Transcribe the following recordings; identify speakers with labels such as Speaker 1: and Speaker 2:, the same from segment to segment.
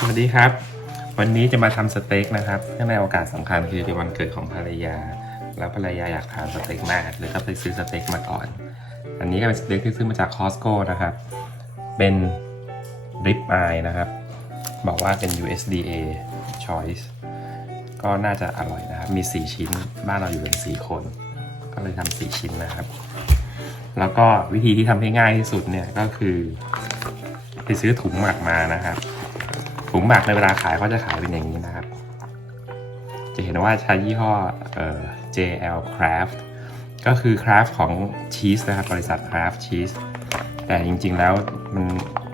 Speaker 1: สวัสดีครับ วันนี้จะมาทำสเต็กนะครับเนื่องในโอกาสสำคัญคือในวันเกิดของภรรยา แล้วภรรยาอยากทานสเต็กมากเลยก็ไปซื้อสเต็กมาก่อน อันนี้ก็เป็นสเต็กที่ซื้อมาจากคอสโก้นะครับ เป็นริบอายนะครับ บอกว่าเป็น USDA choice ก็น่าจะอร่อยนะครับ มี 4 ชิ้น บ้านเราอยู่กัน4คน ก็เลยทำ4ชิ้นนะครับ แล้วก็วิธีที่ทำให้ง่ายที่สุดเนี่ยก็คือ ไปซื้อถุงหมักมานะครับ ถุงหมักในเวลาขายเขาจะขายเป็นอย่างนี้นะครับ จะเห็นว่าใช้ยี่ห้อเอ่อ JL Craft ก็คือ Craft ของชีสนะครับบริษัท Craft Cheese แต่จริงๆแล้วมัน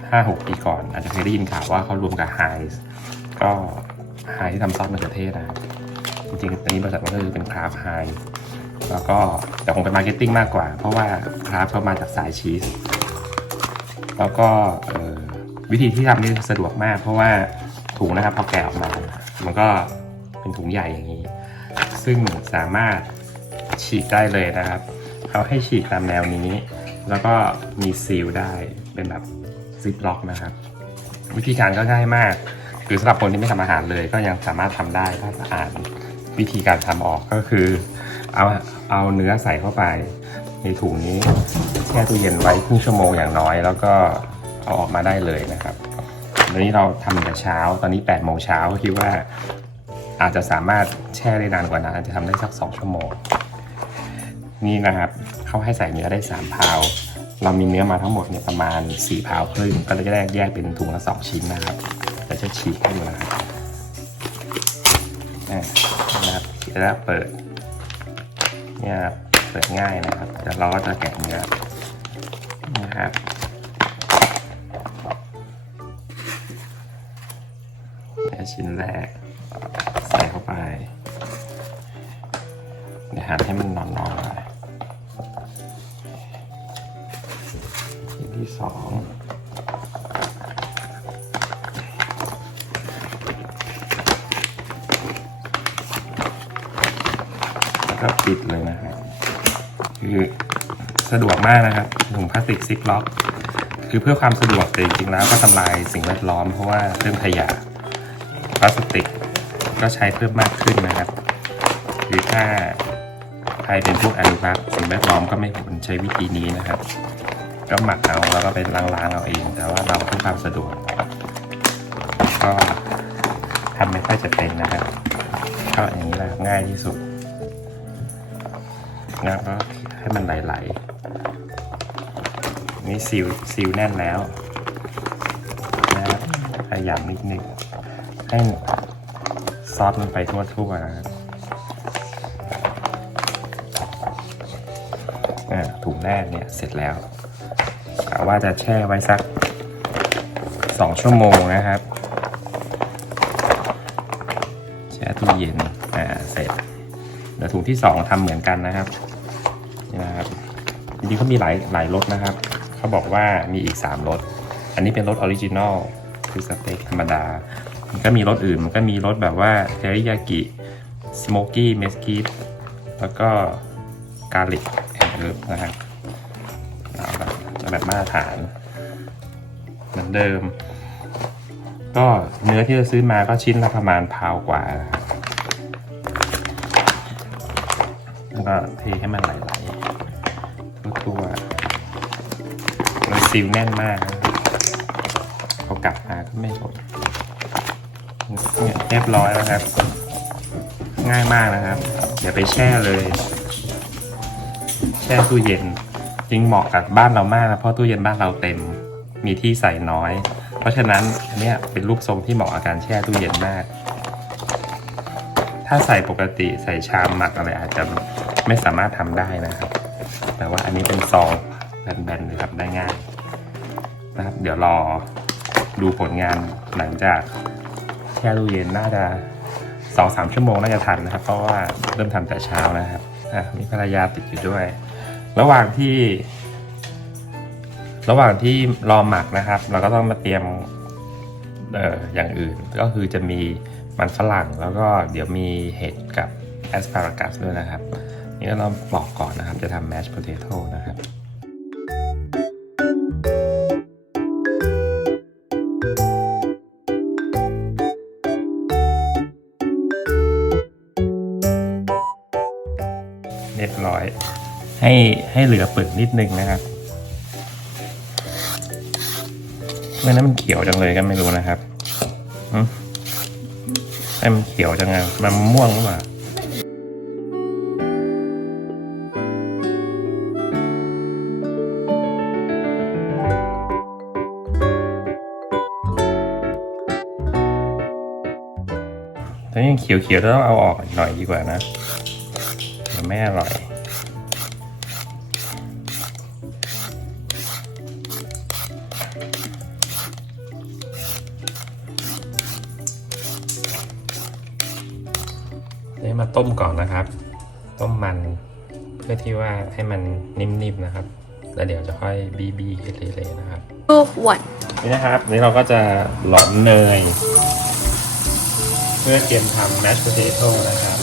Speaker 1: 5-6 ปีก่อน อาจจะเคยได้ยินข่าวว่าเขารวมกับ h i ก็ h i ที่ทำซอสมะเขือเทศนะครับจริงๆตอนนี้บริษัทมันก็คือเป็น Craft Heinz แล้วก็แต่คงเป็นมาร์เก็ตติ้งมากกว่า เพราะว่า Craft เขามาจากสายชีสแล้วก็เวิธีที่ทำนี่สะดวกมาก เพราะว่าถุงนะครับพอแกะออกมา มันก็เป็นถุงใหญ่อย่างนี้ ซึ่งสามารถฉีกได้เลยนะครับเขาให้ฉีกตามแนวนี้ แล้วก็มีซีลได้เป็นแบบซิปล็อกนะครับ วิธีการก็ง่ายมากคือสำหรับคนที่ไม่ทำอาหารเลยก็ยังสามารถทำได้ถ้าอ่านวิธีการทำออกก็คือ เอาเอาเนื้อใส่เข้าไป ในถุงนี้แช่ตู้เย็นไว้ครึ่งชั่วโมงอย่างน้อย แล้วก็ เอาออกมาได้เลยนะครับตอนนี้เราทำแต่เช้าตอนนี้8ปดโมงเช้าก็คิดว่า อาจจะสามารถแช่ได้นานกว่านั้นอาจจะทำได้สัก 2 ชั่วโมง นี่นะครับเขาให้ใส่เนื้อได้3พาวเรามีเนื้อมาทั้งหมดเนี่ยประมาณ4พาวครึ่งก็จะแยกแยกเป็นถุงละ2ชิ้นนะครับเดี๋ยวจะฉีกให้ดูนะครับอ่นะครับแล้วเปิดเนี่ยครับเปิดง่ายนะครับเดี๋ยวเราก็จะแกะเนื้อนะครับ ชิ้นแรก ใส่เข้าไป เดี๋ยวหั่นให้มันนอนๆเลยชิ้นที่สองแล้วก็ปิดเลยนะครับคือสะดวกมากนะครับถุงพลาสติกซิปล็อกคือเพื่อความสะดวกแต่จริงๆแล้วก็ทำลายสิ่งแวดล้อมเพราะว่าเรื่องขยะ ลาสติกก็ใช้เพิ่มมากขึ้นนะครับคือถ้าใครเป็นพวกอนุรักษ์สิ่งแวดล้อมก็ไม่ควรใช้วิธีนี้นะครับ ก็หมักเอาแล้วก็ไปล้างๆเอาเอง แต่ว่าเราเพื่อความสะดวกก็ทำไม่ค่อยจะเป็นนะครับก็อย่างนี้แหละง่ายที่สุดแล้วก็ให้มันไหลๆนี่ซีลซีลแน่นแล้วนะครับขยำนิดนึง ให้ซอสมันไปทั่วๆนะครับอ่าถุงแรกเนี่ยเสร็จแล้วกะว่าจะแช่ไว้สักสองชั่วโมงนะครับ แช่ตู้เย็นอ่าเสร็จเดี๋ยวถุงที่สองทำเหมือนกันนะครับนี่นะครับจริงๆเขามีหลายหลายรสนะครับ เขาบอกว่ามีอีก 3รสอันนี้เป็นรสออริจินอลคือสเต็กธรรมดา มันก็มีรสอื่น มันก็มีรสแบบว่าเทริยากิสโมกี้เมสกิทแล้วก็กาลิกแอนด์เลิฟนะครับเอาแบบแบบมาตรฐาน เหมือนเดิม ก็เนื้อที่เราซื้อมาก็ชิ้นละประมาณพาวกว่านะครับแล้วก็เทให้มันไหลๆทั่วๆมันซีลแน่นมากนะเขากลับมาก็ไม่หมด เนี่ยเรียบร้อยแล้วครับ ง่ายมากนะครับ เดี๋ยวไปแช่เลย แช่ตู้เย็นจริงเหมาะกับบ้านเรามากนะเพราะตู้เย็นบ้านเราเต็มมีที่ใส่น้อย เพราะฉะนั้นอันนี้เป็นรูปทรงที่เหมาะกับการแช่ตู้เย็นมาก ถ้าใส่ปกติใส่ชามหมักอะไรอาจจะไม่สามารถทำได้นะครับ แต่ว่าอันนี้เป็นซองแบนๆเลยครับได้ง่ายนะครับ เดี๋ยวรอดูผลงานหลังจาก ช่ตู้เย็นน่าจะสองสามชั่วโมงน่าจะทันนะครับ เพราะว่าเริ่มทำแต่เช้านะครับอะมีภรรยาติดอยู่ด้วย ระหว่างที่ ระหว่างที่รอหมักนะครับ เราก็ต้องมาเตรียมเอ่ออย่างอื่น ก็คือจะมีมันฝรั่งแล้วก็เดี๋ยวมีเห็ดกับแอสพารากัสด้วยนะครับ นี่ก็เราบอกก่อนนะครับ จะทำแมชโพเตโต้นะครับ ร้อย ให้ให้เหลือเปลือกนิดนึงนะครับเมื่อนั้นมันเขียวจังเลยก็ไม่รู้นะครับให้มันเขียวจังไงมันม่วงหรือเปล่าถ้ายังเขียวๆต้องเอาออกหน่อยดีกว่านะมันไม่อร่อย นี่มาต้มก่อนนะครับ ต้มมันเพื่อที่ว่าให้มันนิ่มๆนะครับ แล้วเดี๋ยวจะค่อยบีบีให้เละๆนะครับ
Speaker 2: รูปวัน
Speaker 1: นี่นะครับนี่เราก็จะหลอมเนย เพื่อเตรียมทำแมชโพเตโต้นะครับ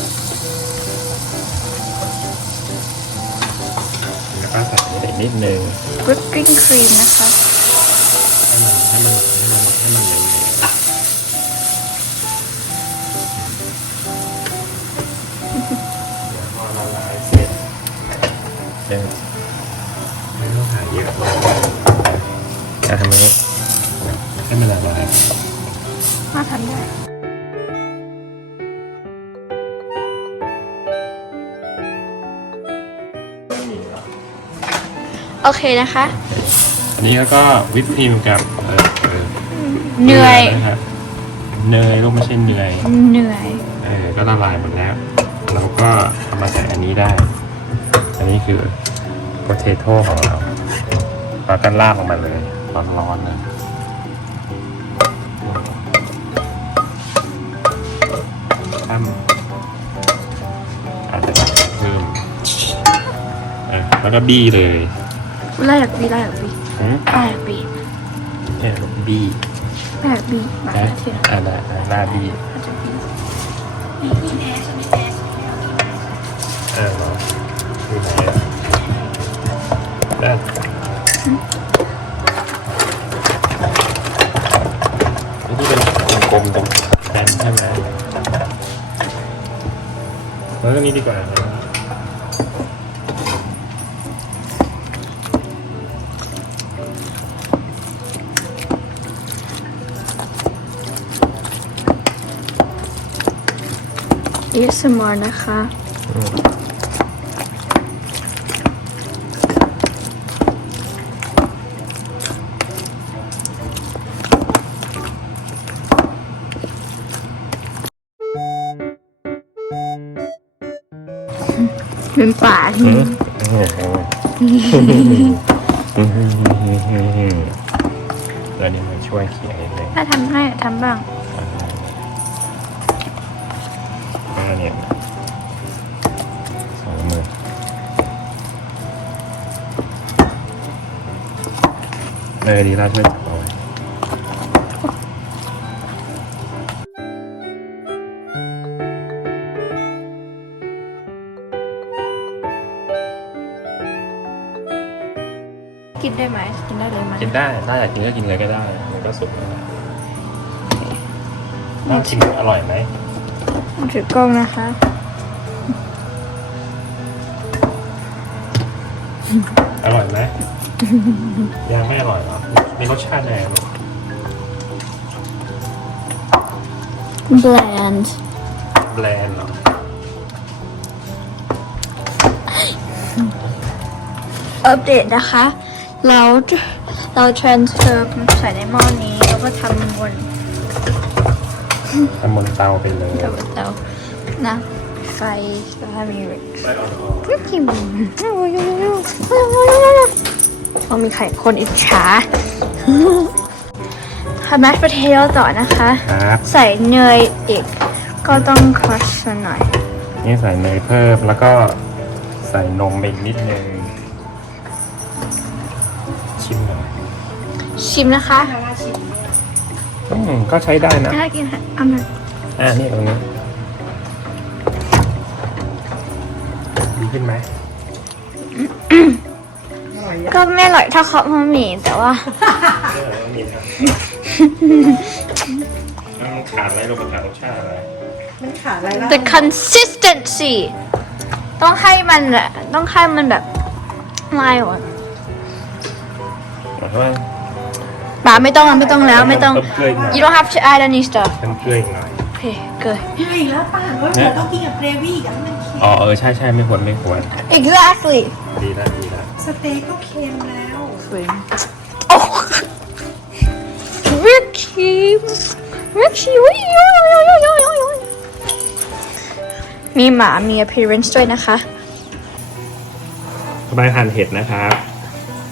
Speaker 1: แล้วก็ใส่ไปนิดนึง
Speaker 2: วิปปิ้งครีมนะคะ
Speaker 1: ให้มันให้มันให้มันให้มันเหลว เดี๋ยวไม่ต้องถ่ายเยอะหรอกจะทำนี้ให้มันละลาย
Speaker 2: มาทำได้โอเคนะคะ
Speaker 1: อันนี้ก็วิปครีมกับเอ่อเอ่อ
Speaker 2: เหนื่อย
Speaker 1: นะครับเนยลูกไม่ใช่เนย
Speaker 2: เหนื่อย
Speaker 1: เออก็ละลายหมดแล้ว เราก็เอามาใส่อันนี้ได้อั นนี้คือโพเทโต้ของเราเราก็ลากออกมาเลยร้อนๆเลยตั้มอาจจะเพิ่มอะแล้วก็บี้เลย
Speaker 2: ไล่อยากบีไล่อยากบี
Speaker 1: หืม
Speaker 2: ไล่อยากบี
Speaker 1: เนี่ยบี้
Speaker 2: ไล่อยากบีมา
Speaker 1: นะ
Speaker 2: เทีย
Speaker 1: อ่าได้อ่าหน้าบี้
Speaker 2: อาจจะบี
Speaker 1: เออเหรออยู่ไหนอะได้นี่ที่เป็นกลม กันใช่ไหมแล้วก็นี้ดีกว่าครับ
Speaker 2: เอสมอร์นะคะ เป็นป่า
Speaker 1: อืมแล้วนี่มาช่วยเขียนนิดนึง
Speaker 2: ถ้าทำให้ทำบ้าง
Speaker 1: ก็เนี่ยสองมือเออดีราช่วย ได้
Speaker 2: เลยไหม
Speaker 1: กินได้ ถ้าอยากกินก็กินเลยก็ได้ มันก็สุกแล้วถ้าชิมอร่อยไหม
Speaker 2: ถือกล้องนะคะ
Speaker 1: อร่อยไหม ยังไม่อร่อยเหรอ มีรสชาติยังไงลูก
Speaker 2: bland
Speaker 1: แบรนด์เหรอ
Speaker 2: อัปเดตนะคะ เรา เรา transfer ใส่ในหม้อนี้ แล้วก็ทำบน
Speaker 1: ทำบนเตาไปเลย
Speaker 2: เตาเตานะไฟสถานี
Speaker 1: ไม่อ่อน
Speaker 2: กินเรามีไข่คนอิจฉาทำแมชโพเทโต้ต่อนะคะ
Speaker 1: ๆครับ
Speaker 2: ใส่เนยอีก ก็ต้องครัชหน่อย
Speaker 1: นี่ใส่เนยเพิ่มแล้วก็ใส่นมไปอีกนิดนึง ชิมนะ
Speaker 2: คะ
Speaker 1: อืมก็ใช้ได้นะ
Speaker 2: ถ้ากินค่ะเอามา
Speaker 1: อ่านี่ตรงนี้ดีขึ้นไหม
Speaker 2: ก็ไม่อร่อยเท่าคอพะหมี่แต่ว่า
Speaker 1: เออต้องมีนะมันขาดอะไรลงมาขาดรสชาติอะไร
Speaker 3: มันขาดอะไรล่ะ
Speaker 2: the consistency ต้องให้มันอะต้องให้มันแบบลายก่อน
Speaker 1: เพราะว่า
Speaker 2: ป๋าไม่ต้องอะไม่ต้องแล้วไม่ต้อง
Speaker 1: เกลืออีกหน่อย
Speaker 2: you don't have to add any stuff
Speaker 1: เพิ่มเกลืออีกหน่อย
Speaker 2: โอเค good
Speaker 3: ใช่แล้วป่านว่าเราต้องกินกับเกรวี่กับมันเค็ม
Speaker 1: อ๋อเออใช่ใช่ไม่ควรไม่ควร
Speaker 2: exactly
Speaker 1: ดีแล้วดีแล้ว
Speaker 3: สเต็กก็เค็มแล้ว
Speaker 2: oh Ricky Ricky อุ๊ยมีหมามี appearance ด้วยนะคะ
Speaker 1: สบายทานเห็ดนะครับ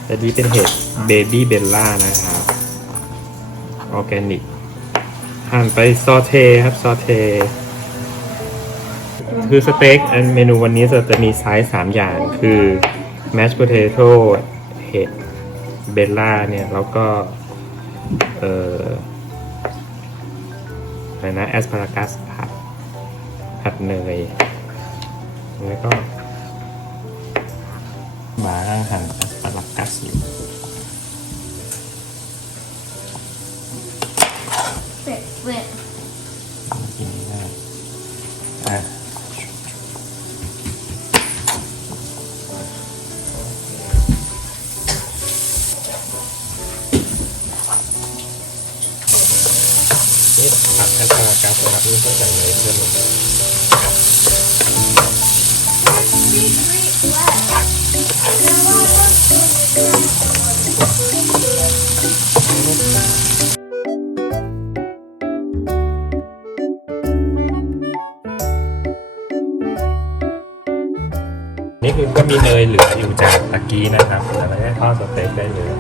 Speaker 1: แต่นี้เป็นเห็ดเบบี้เบลล่านะครับ ออร์แกนิก หั่นไปซอเทครับซอเท คือสเต็กอันเมนูวันนี้จะจะมีไซส์สามอย่างคือแมช p o เ a โต้เห็ดเบลล่าเนี่ย แล้วก็ เอ่ออะไรนะแอสพารากัสผัดผัดเนย แล้วก็หมาหั่นแอสพารากัสอยู่ เวกินได้อะนี่ผัดแอสพารากัสนะครับนี่ต้องใส่เนยเพิ่มลง ต็กได้เลย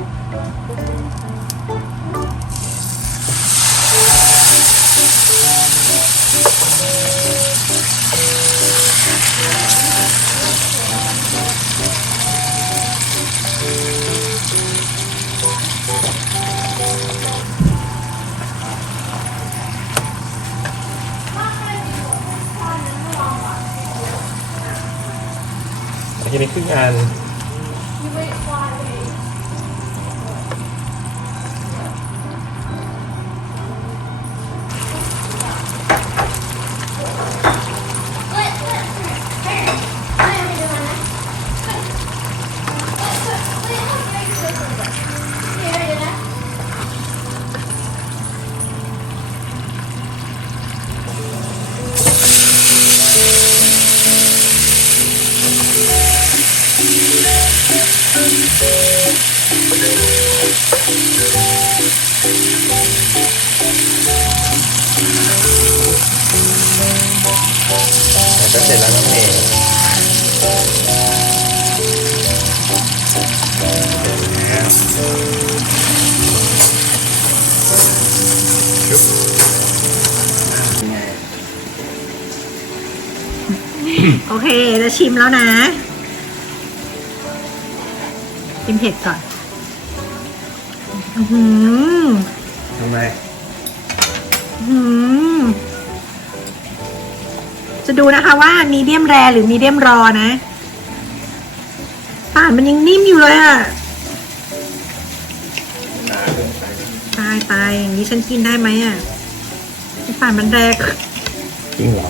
Speaker 1: ทีนี้ครึ่งอัน
Speaker 3: โอเค จะชิมแล้วนะ ชิมเผ็ดก่อน อือหือ
Speaker 1: ทำไม
Speaker 3: อื้อหือจะดูนะคะว่ามีเดียมแรหรือมีเดียมรอนะป่านมันยังนิ่มอยู่เลยอะ ตายตายอย่างนี้ฉันกินได้ไหมอะไอ้ป่านมันแรก
Speaker 1: จริงเหรอ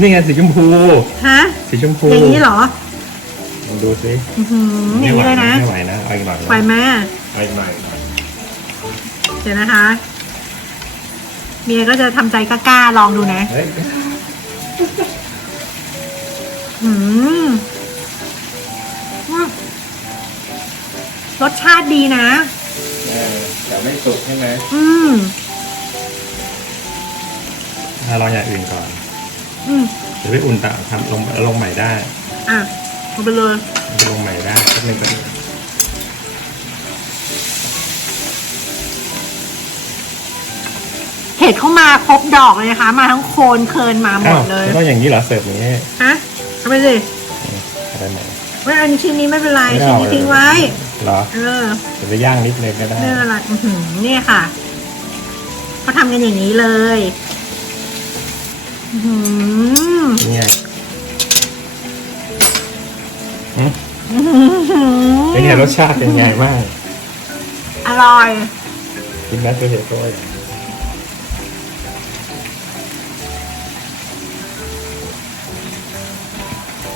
Speaker 1: นี่ไงสีชมพู
Speaker 3: ฮะ
Speaker 1: สีชมพู
Speaker 3: อย่างนี้เหรอ
Speaker 1: ลองดูสิ
Speaker 3: อือหืออย่างนี้เลยนะ
Speaker 1: ไม่ไหวนะเอาอีกหน่อย
Speaker 3: ไหวไหมอะ
Speaker 1: เอาอีกหน่อย
Speaker 3: เดี๋ยวนะคะ เมียก็จะทำใจกล้าๆลองดูนะ
Speaker 1: เฮ้ย
Speaker 3: อืมอืมรสชาติดีนะ
Speaker 1: เออ แต่ไม่สุกใช่ไหม
Speaker 3: อืม
Speaker 1: ถ้าลองอย่างอื่นก่อน
Speaker 3: อืม
Speaker 1: เดี๋ยวไปอุ่นตะทำลงลงใหม่ได้
Speaker 3: อะเอาไปเลย
Speaker 1: ลงใหม่ได้แป๊บนึงแป๊บนึง
Speaker 3: เห็ดเข้ามาครบดอกเลยนะคะ มาทั้งโคนเคินมาหม
Speaker 1: อ้าว
Speaker 3: ดเลย
Speaker 1: ไม่ต้องอย่างนี้เหรอเสิร์ฟอย่างนี้
Speaker 3: ฮะเอาไปสิ
Speaker 1: อะไรใหม่
Speaker 3: ว่าอันชิ้นนี้ไม่เป็นไร
Speaker 1: ไม่
Speaker 3: ชิ้น
Speaker 1: เอา
Speaker 3: นี้
Speaker 1: เลย
Speaker 3: ทิ้งไว้
Speaker 1: เหรอ
Speaker 3: เออ
Speaker 1: จะไปย่างนิดนึงก็ได้
Speaker 3: เนื้ออะไรอื้อหือเนี่ยค่ะเขาทำกันอย่างนี้เลยอื้อหือ
Speaker 1: นี่ไงหืม
Speaker 3: อื้อหือ
Speaker 1: เป็นไงรสชาติเป็นไงบ้าง
Speaker 3: อร่อย
Speaker 1: กินแมสเตอร์เฮดด้วย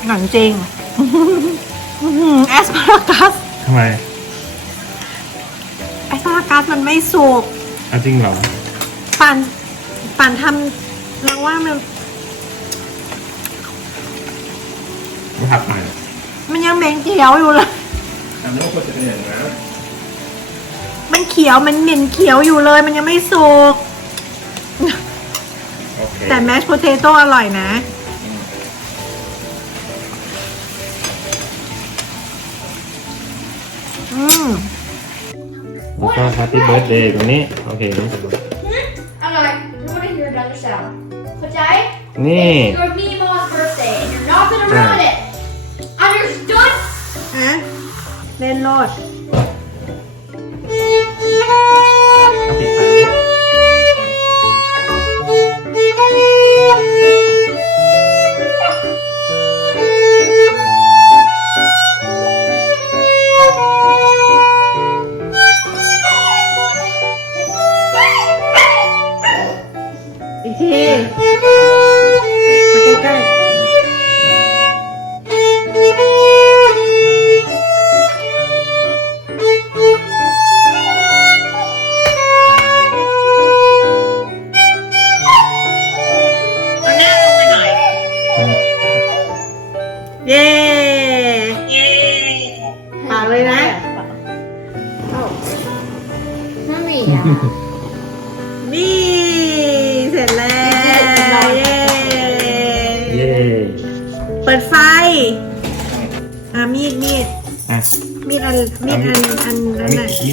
Speaker 3: หนังจริงแอสพารากัส
Speaker 1: ทำไม
Speaker 3: แอสพารากัสมันไม่สุก
Speaker 1: เอาจริงเหรอ
Speaker 3: ปั่นปั่นทำเราว่ามัน
Speaker 1: ไม่ถับไป
Speaker 3: มันยังเหม็นเขียวอยู่เลย
Speaker 1: อันนี้ควรจะเป็นอย่างนั้น
Speaker 3: มันเขียวมันเหม็นเขียวอยู่เลย มันยังไม่สุก
Speaker 1: โอเค
Speaker 3: แต่แมชโพเตโต้อร่อยนะ
Speaker 1: แล้วก็ Happy Birthday ตรงนี้ โอเคนี่
Speaker 2: Alright, you want to hear another sound. เข้าใจ
Speaker 1: นี่
Speaker 2: It's your Meemaw's birthday, and you're not gonna ruin it. Understood?
Speaker 3: ฮะเล่นโลด
Speaker 1: เ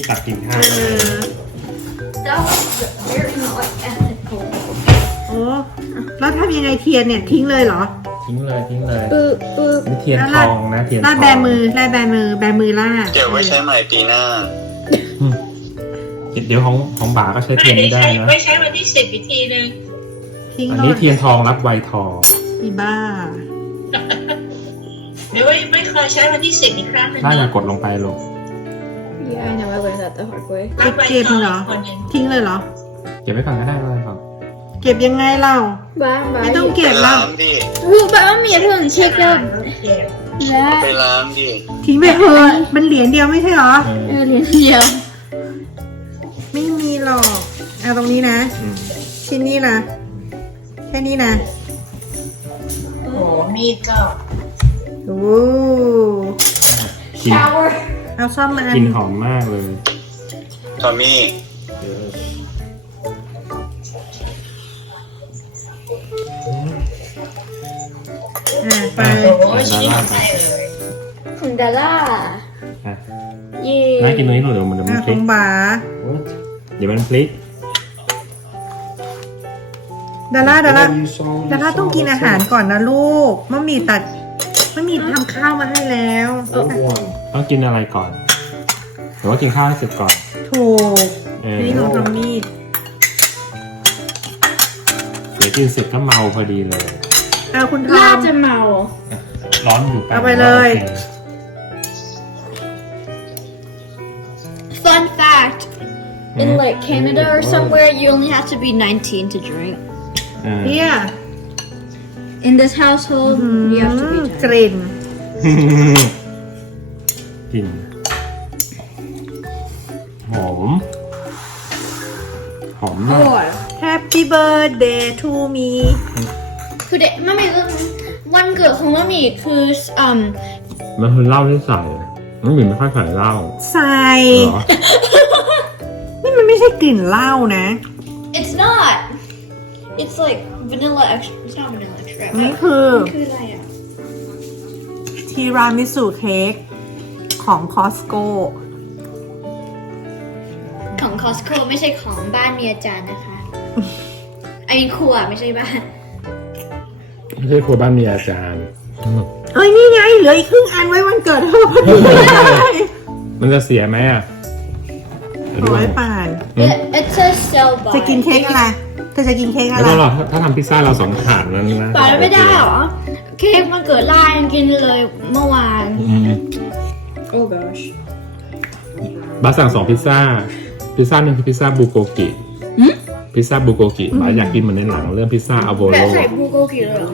Speaker 1: ตักกินข้าว
Speaker 3: เออ
Speaker 2: That was very not ethical.
Speaker 3: โอ้แล้วทำยังไงเทียนเนี่ยทิ้งเลยเหรอ
Speaker 1: ทิ้งเลยทิ้งเลย
Speaker 2: Boop, boop.
Speaker 1: นี่เทียนทองนะเทียนท
Speaker 3: ลา
Speaker 1: อ
Speaker 3: ด
Speaker 1: ง
Speaker 3: แบมือลาดแบมือ แบมือลาด
Speaker 4: เดี๋ยวไว้ใช้ใหม่ปีหน้า
Speaker 1: เดี๋ยวของของบ่าก็ใช้เทียนนี้ได้นะ
Speaker 5: ไว้ใช้วันที่สิบอีกทีนึง
Speaker 3: ทิ้ง
Speaker 1: อัน
Speaker 3: โล
Speaker 1: นี้
Speaker 3: ด
Speaker 1: เทียนทองรับไวทอง
Speaker 3: อีบ้า
Speaker 5: เดี๋ยวไว้ไม่เคยใช้วันที่สิบอีกครั้งหนึ่ง
Speaker 1: น่าจะ
Speaker 5: นะ
Speaker 1: กดลงไปลู ก
Speaker 2: Yeah, I know. I learned that the hard way.
Speaker 5: รับไว้
Speaker 3: เก็บ
Speaker 5: ก่อน
Speaker 3: เหรอ
Speaker 5: คนหนึ่ง
Speaker 3: ทิ้งเลยเหรอ
Speaker 1: เก็บไว้ก่อนก็ได้ไม่เป็นไรครับ
Speaker 3: เก็บยังไงเล่า
Speaker 2: Bye,
Speaker 3: ไม่ต้อง
Speaker 2: bye.
Speaker 3: เก็บ
Speaker 4: ไป
Speaker 3: แล้
Speaker 4: ล้าวงดิ
Speaker 2: Well, but mommy, I don't check out
Speaker 5: เก็บ
Speaker 4: ไป
Speaker 2: that.
Speaker 4: ล้างดิ
Speaker 3: ทิ้งไปเถอะมันเหรียญเดียวไม่ใช่เหรอ
Speaker 2: Yeah.
Speaker 3: ไม่มีหรอกเอาตรงนี้นะ
Speaker 1: อืม
Speaker 3: ชิ้นนี้นะ แค่นี้นะ
Speaker 5: โอ้โหมีดก็
Speaker 3: โอ้
Speaker 1: กลิน
Speaker 2: Shower.
Speaker 3: เอาซ่อมมาอัน
Speaker 1: กลินหอมมากเลย
Speaker 4: ทอมมี่
Speaker 3: อ่าไป
Speaker 5: โอ้โหชิ้นใหญ่เลย
Speaker 2: Dala.
Speaker 1: อะ
Speaker 2: Yeah.
Speaker 1: น่ากินตรงนี้หนูเดี๋ยวมันเดี๋ยวมั
Speaker 3: อ่าน
Speaker 1: พ
Speaker 3: ข
Speaker 1: ลิ
Speaker 3: อกงบา
Speaker 1: เดี๋ยวมันพลิก
Speaker 3: ดาร่าดาร่าดาร่าต้องกินอาหารก่อนนะลูกมะหมี่ตัดมะหมี่ทำข้าวมาให้แล้ว
Speaker 1: ต้องกินอะไรก่อน หรือว่ากินข้าวให้เสร็จก่อน
Speaker 3: ถูก
Speaker 1: เออ
Speaker 3: นี่หนูทำมีด
Speaker 1: เดี๋ยวกินเสร็จก็เมาพอดีเลย
Speaker 3: เอาคุณทอ
Speaker 2: น่าม จะเมา
Speaker 1: ร้อนอยู่
Speaker 3: เอาไปเลย
Speaker 1: โอค
Speaker 2: Fun fact. In like Canada or somewhere, you only have to be 19 to drink.
Speaker 1: เออ
Speaker 3: เนี่ย
Speaker 2: In this household,
Speaker 3: อื
Speaker 2: you have to
Speaker 3: ม
Speaker 2: be
Speaker 3: ก
Speaker 2: 10.
Speaker 3: ลิ่น
Speaker 1: กลิ่นหอม หอมมาก
Speaker 2: Four.
Speaker 3: Happy birthday to me
Speaker 2: คือเด็กมัมมี่วันเกิดของมัมมี่คืออืม
Speaker 1: มันคือเหล้าที่ใส่น้องหมินไม่ค่อยใส่เหล้า
Speaker 3: ใส่
Speaker 1: เหรอ
Speaker 3: นี่มันไม่ใช่กลิ่นเหล้านะ
Speaker 2: it's not it's like vanilla extra it's not vanilla extract
Speaker 3: นี่คือ
Speaker 2: คืออะไรอะ
Speaker 3: ทีรามิสุเค้ก ของ Costco
Speaker 2: ของ Costco ไม่ใช่ของบ้านเมียจานนะคะอันนี้ครัวไม่ใช่บ้าน
Speaker 1: ไม่ใช่ครัวบ้านมีอาจารย์
Speaker 3: เอ้ยนี่ไงเหลืออีกครึ่งอันไว้วันเกิดเธอพอดี
Speaker 1: มันจะเสียไหมอะเดี๋ยวดู
Speaker 3: โอ้ย
Speaker 1: ก่อน
Speaker 3: ป่าน
Speaker 2: it it says sell by
Speaker 3: จะกินเค้กอะไรเธอจะกินเค้ก
Speaker 1: ไม่
Speaker 3: อะไร
Speaker 1: ต้องหรอกถ้าถ้าทำพิซซ่าเราสองถาดนั้นนะ
Speaker 2: ป่าไม่ได้เหรอ เค้กมันเกิดล่ายังกินเลยเมื่อวาน
Speaker 1: อืม
Speaker 2: oh gosh
Speaker 1: บาสสั่งสองพิซซ่า พิซซ่าหนึ่งคือพิซซ่าบูโกกิ พิซซ่าบูโกกิบาสอยากกินเหมือนในหนังเรื่องพิซซ่าอโว
Speaker 2: แบ
Speaker 1: โล
Speaker 2: บใส่บูโกกิเลยเหรอ